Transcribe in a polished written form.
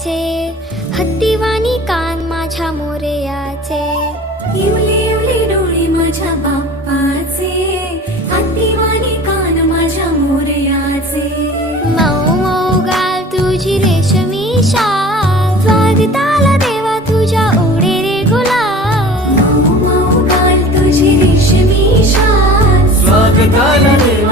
मोरयाचे, हत्तीवाणी कान माझ्या मोरयाचे. इवले इवले डोळे माझ्या बाप्पाचे, हत्तीवाणी कान माझ्या मोरयाचे. मऊ मऊ गाल तुझी रेशमी शाल, स्वागताला देवा तुझ्या ओढे रे गुलाल. मऊ मऊ गाल तुझी रेशमी शाल, स्वागताला देवा